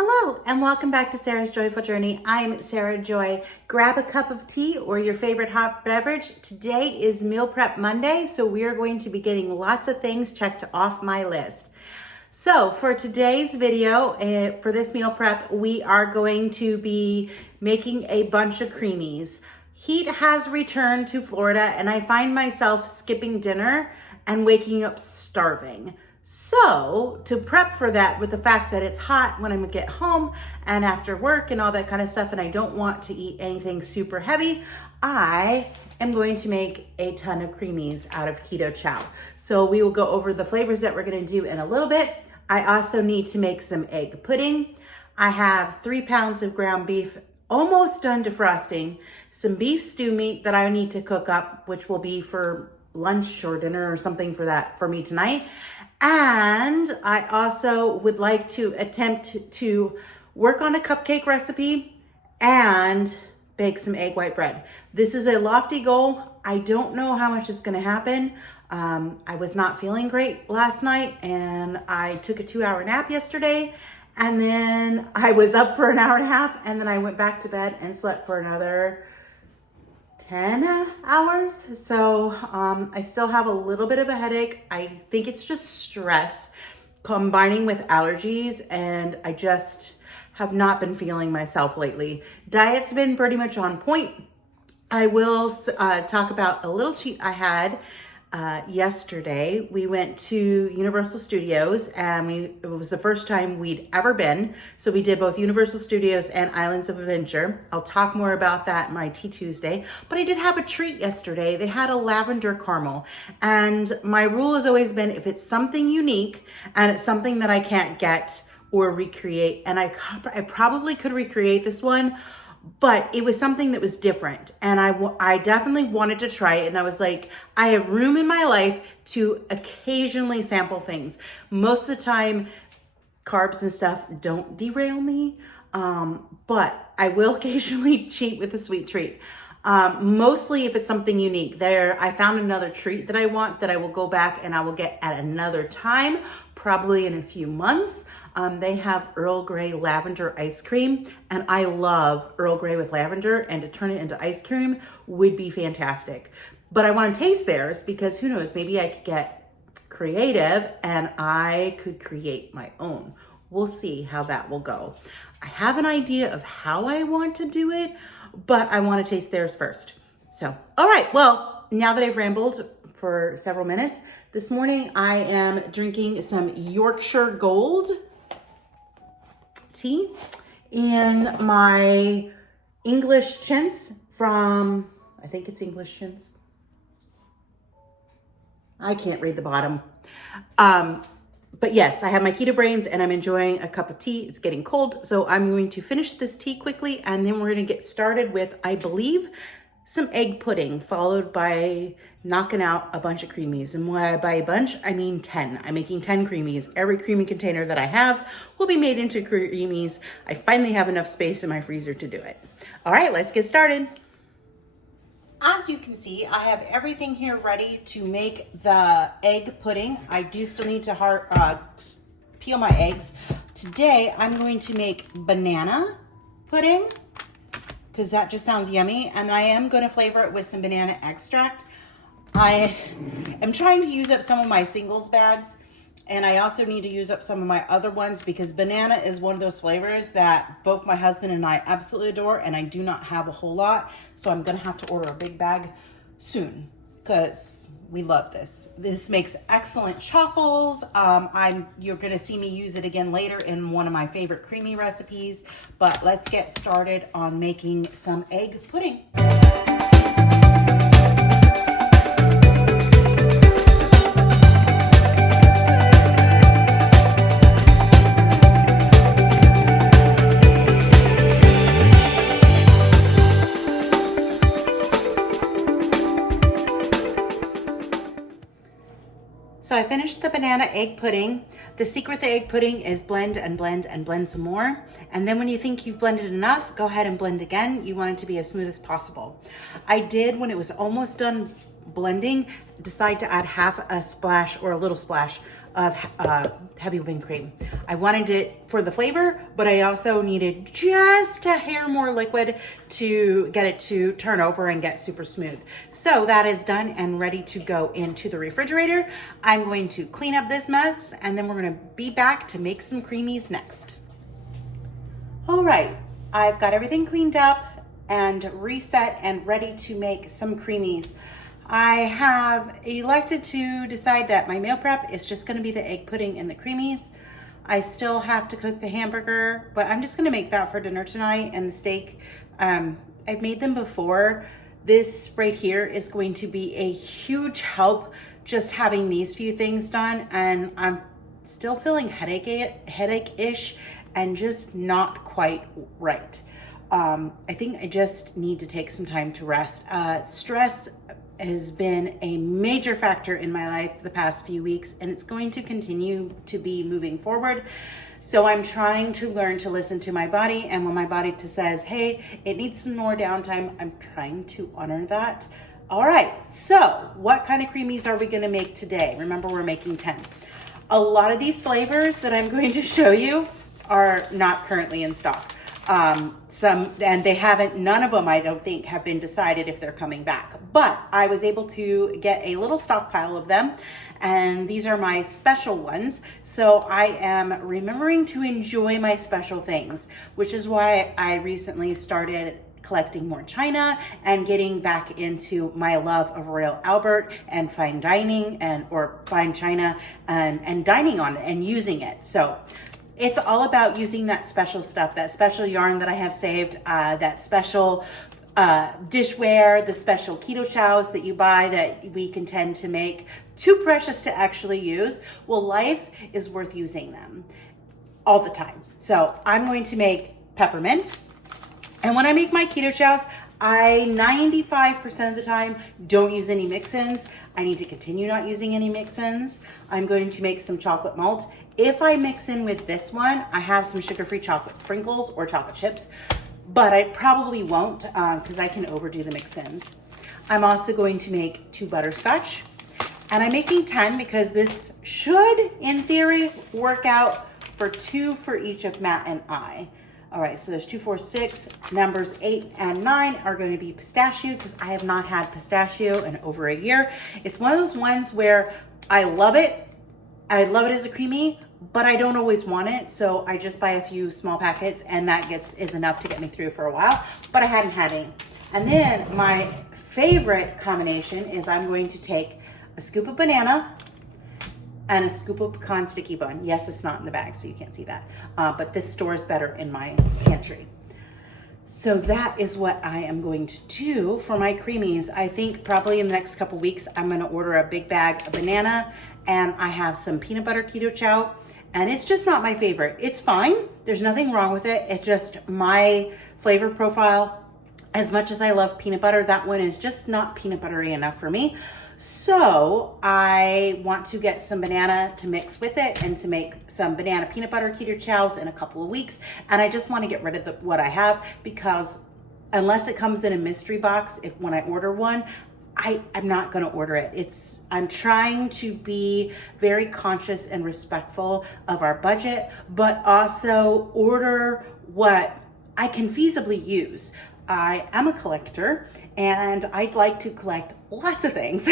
Hello and welcome back to Sarah's Joyful Journey. I'm Sarah Joy. Grab a cup of tea or your favorite hot beverage. Today is Meal Prep Monday, so we are going to be getting lots of things checked off my list. So for today's video, for this meal prep, we are going to be making a bunch of creamies. Heat has returned to Florida and I find myself skipping dinner and waking up starving. So to prep for that, with the fact that it's hot when I get home and after work and all that kind of stuff, and I don't want to eat anything super heavy, I am going to make a ton of creamies out of Kero Chow. So we will go over the flavors that we're gonna do in a little bit. I also need to make some egg pudding. I have 3 pounds of ground beef almost done defrosting, some beef stew meat that I need to cook up, which will be for lunch or dinner or something for me tonight. And I also would like to attempt to work on a cupcake recipe and bake some egg white bread. This is a lofty goal. I don't know how much is gonna happen. I was not feeling great last night and I took a 2-hour nap yesterday, and then I was up for an hour and a half, and then I went back to bed and slept for another 10 hours. So I still have a little bit of a headache. I think it's just stress combining with allergies, and I just have not been feeling myself lately. Diet's been pretty much on point. I will talk about a little cheat I had yesterday. We went to Universal Studios and it was the first time we'd ever been. So we did both Universal Studios and Islands of Adventure. I'll talk more about that in my Tea Tuesday, but I did have a treat yesterday. They had a lavender caramel, and my rule has always been, if it's something unique and it's something that I can't get or recreate, and I probably could recreate this one, but it was something that was different, and I definitely wanted to try it. And I was like, I have room in my life to occasionally sample things. Most of the time, carbs and stuff don't derail me, but I will occasionally cheat with a sweet treat. Mostly if it's something unique. I found another treat that I want that I will go back and I will get at another time, probably in a few months. They have Earl Grey lavender ice cream, and I love Earl Grey with lavender, and to turn it into ice cream would be fantastic. But I want to taste theirs because who knows, maybe I could get creative and I could create my own. We'll see how that will go. I have an idea of how I want to do it, but I want to taste theirs first. So, all right, well, now that I've rambled for several minutes, this morning I am drinking some Yorkshire Gold tea in my English chintz from, I think it's English chintz. I can't read the bottom. But yes, I have my keto brains and I'm enjoying a cup of tea. It's getting cold, so I'm going to finish this tea quickly, and then we're gonna get started with, I believe, some egg pudding, followed by knocking out a bunch of creamies. And when by a bunch, I mean 10. I'm making 10 creamies. Every creamy container that I have will be made into creamies. I finally have enough space in my freezer to do it. All right, let's get started. As you can see, I have everything here ready to make the egg pudding. I do still need to peel my eggs. Today, I'm going to make banana pudding, because that just sounds yummy, and I am going to flavor it with some banana extract. I am trying to use up some of my singles bags, and I also need to use up some of my other ones because banana is one of those flavors that both my husband and I absolutely adore, and I do not have a whole lot, so I'm going to have to order a big bag soon because we love this. This makes excellent chaffles. You're going to see me use it again later in one of my favorite creamy recipes, but let's get started on making some egg pudding. So I finished the banana egg pudding. The secret to egg pudding is blend and blend and blend some more. And then when you think you've blended enough, go ahead and blend again. You want it to be as smooth as possible. I did, when it was almost done blending, decide to add half a splash or a little splash of heavy whipping cream. I wanted it for the flavor, but I also needed just a hair more liquid to get it to turn over and get super smooth. So that is done and ready to go into the refrigerator. I'm going to clean up this mess and then we're gonna be back to make some creamies next. All right, I've got everything cleaned up and reset and ready to make some creamies. I have elected to decide that my meal prep is just gonna be the egg pudding and the creamies. I still have to cook the hamburger, but I'm just gonna make that for dinner tonight, and the steak. I've made them before. This right here is going to be a huge help just having these few things done, and I'm still feeling headache-ish and just not quite right. I think I just need to take some time to rest. Stress has been a major factor in my life the past few weeks, and it's going to continue to be moving forward. So I'm trying to learn to listen to my body, and when my body says, hey, it needs some more downtime, I'm trying to honor that. All right, so what kind of creamies are we gonna make today? Remember, we're making 10. A lot of these flavors that I'm going to show you are not currently in stock. And they haven't, none of them I don't think have been decided if they're coming back, but I was able to get a little stockpile of them, and these are my special ones. So I am remembering to enjoy my special things, which is why I recently started collecting more china and getting back into my love of Royal Albert and fine dining or fine china and dining on it and using it. So it's all about using that special stuff, that special yarn that I have saved, that special dishware, the special keto chows that you buy that we can tend to make too precious to actually use. Well, life is worth using them all the time. So I'm going to make peppermint. And when I make my keto chows, I 95% of the time don't use any mix-ins. I need to continue not using any mix-ins. I'm going to make some chocolate malt. If I mix in with this one, I have some sugar-free chocolate sprinkles or chocolate chips, but I probably won't because I can overdo the mix-ins. I'm also going to make 2 butterscotch, and I'm making 10 because this should, in theory, work out for 2 for each of Matt and I. All right, so there's 2, 4, 6. Numbers 8 and 9 are going to be pistachio because I have not had pistachio in over a year. It's one of those ones where I love it. I love it as a creamy, but I don't always want it. So I just buy a few small packets, and that is enough to get me through for a while, but I hadn't had any. And then my favorite combination is I'm going to take a scoop of banana and a scoop of pecan sticky bun. Yes, it's not in the bag, so you can't see that, but this stores better in my pantry. So that is what I am going to do for my creamies. I think probably in the next couple weeks, I'm gonna order a big bag of banana, and I have some peanut butter keto chow, and it's just not my favorite. It's fine, there's nothing wrong with it. It's just my flavor profile. As much as I love peanut butter, that one is just not peanut buttery enough for me. So I want to get some banana to mix with it and to make some banana peanut butter keto chows in a couple of weeks. And I just want to get rid of what I have, because unless it comes in a mystery box, when I order one, I'm not going to order it. I'm trying to be very conscious and respectful of our budget, but also order what I can feasibly use. I am a collector, and I'd like to collect lots of things.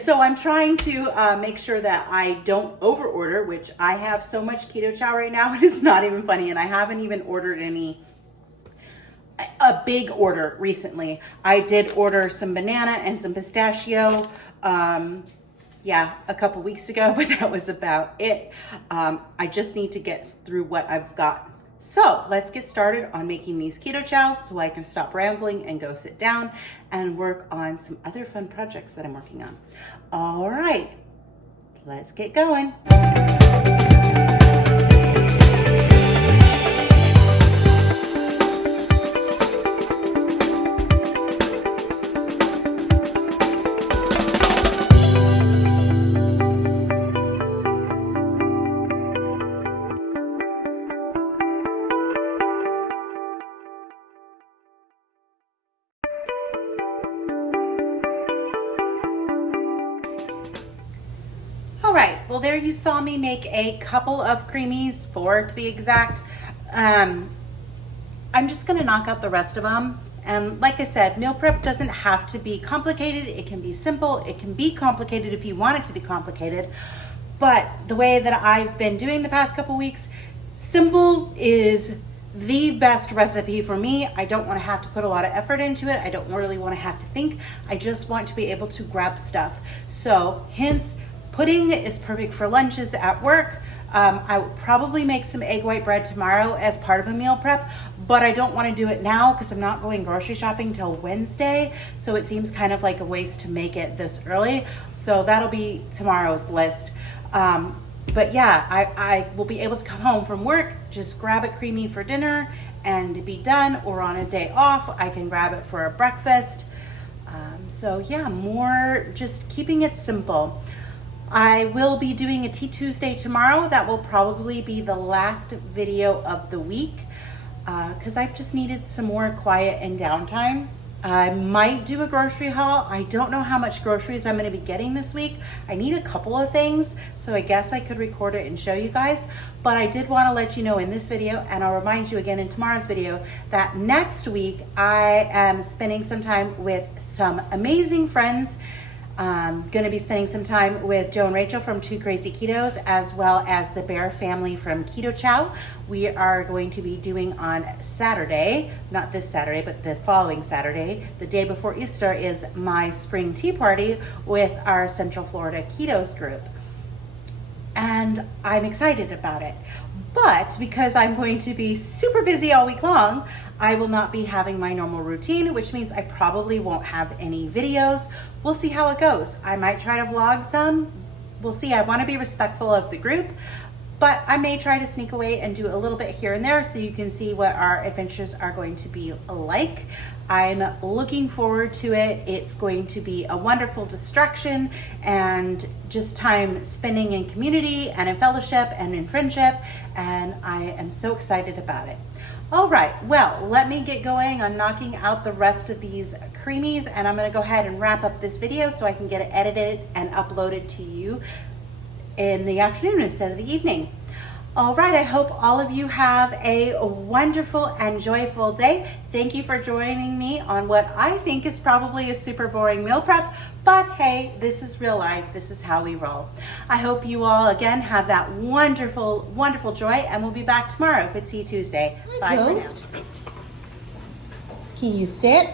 So I'm trying to make sure that I don't over order, which I have so much keto chow right now, it is not even funny. And I haven't even ordered a big order recently. I did order some banana and some pistachio, a couple weeks ago, but that was about it. I just need to get through what I've got. So let's get started on making these keto chows so I can stop rambling and go sit down and work on some other fun projects that I'm working on. All right, let's get going. well, there you saw me make a couple of creamies, 4 to be exact. I'm just gonna knock out the rest of them. And like I said, meal prep doesn't have to be complicated. It can be simple. It can be complicated if you want it to be complicated. But the way that I've been doing the past couple weeks, simple is the best recipe for me. I don't want to have to put a lot of effort into it. I don't really want to have to think. I just want to be able to grab stuff. So hence, pudding is perfect for lunches at work. I will probably make some egg white bread tomorrow as part of a meal prep, but I don't want to do it now because I'm not going grocery shopping till Wednesday. So it seems kind of like a waste to make it this early. So that'll be tomorrow's list. But yeah, I will be able to come home from work, just grab a creamy for dinner and be done, or on a day off, I can grab it for a breakfast. So yeah, more just keeping it simple. I will be doing a Tea Tuesday tomorrow. That will probably be the last video of the week because I've just needed some more quiet and downtime. I might do a grocery haul. I don't know how much groceries I'm going to be getting this week. I need a couple of things, so I guess I could record it and show you guys. But I did want to let you know in this video, and I'll remind you again in tomorrow's video, that next week I am spending some time with some amazing friends. Going to be spending some time with Joe and Rachel from Two Crazy Ketos, as well as the Bear family from Kero Chow. We are going to be doing on Saturday, not this Saturday, but the following Saturday, the day before Easter, is my spring tea party with our Central Florida Ketos group. And I'm excited about it. But because I'm going to be super busy all week long, I will not be having my normal routine, which means I probably won't have any videos. We'll see how it goes. I might try to vlog some. We'll see. I want to be respectful of the group, but I may try to sneak away and do a little bit here and there so you can see what our adventures are going to be like. I'm looking forward to it. It's going to be a wonderful distraction and just time spending in community and in fellowship and in friendship, and I am so excited about it. All right, well, let me get going on knocking out the rest of these creamies, and I'm gonna go ahead and wrap up this video so I can get it edited and uploaded to you in the afternoon instead of the evening. All right, I hope all of you have a wonderful and joyful day. Thank you for joining me on what I think is probably a super boring meal prep, but hey, this is real life. This is how we roll. I hope you all, again, have that wonderful, wonderful joy, and we'll be back tomorrow with Tea Tuesday. Bye for now. Can you sit?